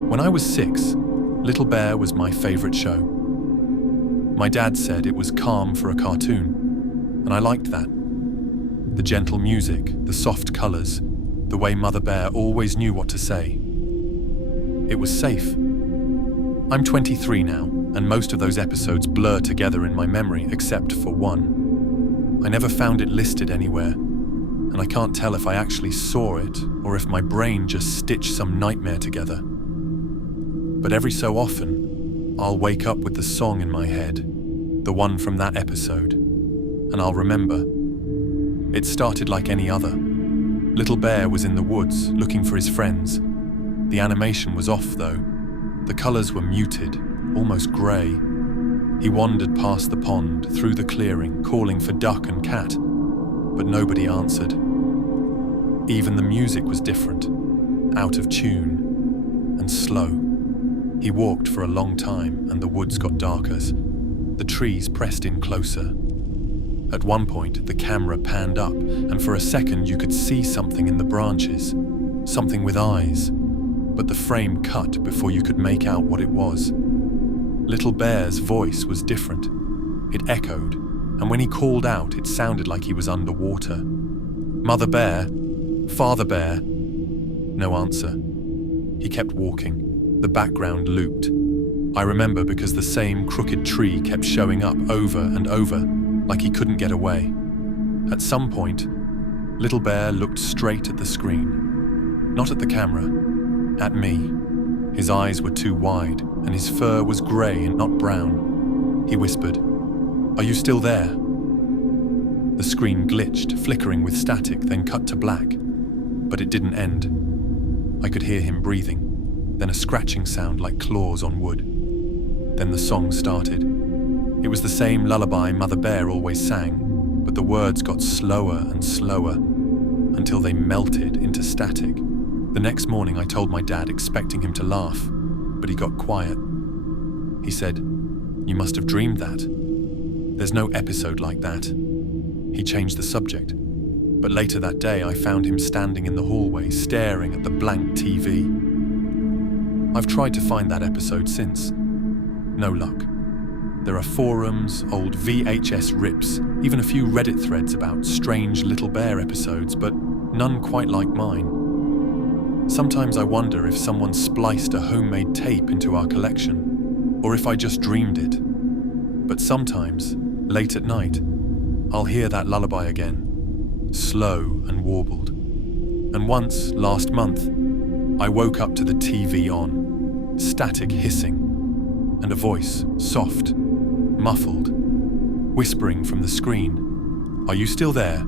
When I was 6, Little Bear was my favorite show. My dad said it was calm for a cartoon, and I liked that. The gentle music, the soft colors, the way Mother Bear always knew what to say. It was safe. I'm 23 now, and most of those episodes blur together in my memory except for one. I never found it listed anywhere, and I can't tell if I actually saw it or if my brain just stitched some nightmare together. But every so often, I'll wake up with the song in my head, the one from that episode, and I'll remember. It started like any other. Little Bear was in the woods looking for his friends. The animation was off though. The colors were muted, almost grey. He wandered past the pond, through the clearing, calling for duck and cat, but nobody answered. Even the music was different, out of tune, and slow. He walked for a long time, and the woods got darker. The trees pressed in closer. At one point, the camera panned up, and for a second you could see something in the branches, something with eyes, but the frame cut before you could make out what it was. Little Bear's voice was different. It echoed, and when he called out, it sounded like he was underwater. Mother Bear? Father Bear? No answer. He kept walking. The background looped. I remember because the same crooked tree kept showing up over and over, like he couldn't get away. At some point, Little Bear looked straight at the screen. Not at the camera, at me. His eyes were too wide, and his fur was grey and not brown. He whispered, "Are you still there?" The screen glitched, flickering with static, then cut to black. But it didn't end. I could hear him breathing. Then a scratching sound like claws on wood. Then the song started. It was the same lullaby Mother Bear always sang, but the words got slower and slower until they melted into static. The next morning I told my dad, expecting him to laugh, but he got quiet. He said, "You must have dreamed that. There's no episode like that." He changed the subject, but later that day I found him standing in the hallway staring at the blank TV. I've tried to find that episode since. No luck. There are forums, old VHS rips, even a few Reddit threads about strange Little Bear episodes, but none quite like mine. Sometimes I wonder if someone spliced a homemade tape into our collection, or if I just dreamed it. But sometimes, late at night, I'll hear that lullaby again, slow and warbled. And once, last month, I woke up to the TV on, static hissing, and a voice, soft, muffled, whispering from the screen, "Are you still there?"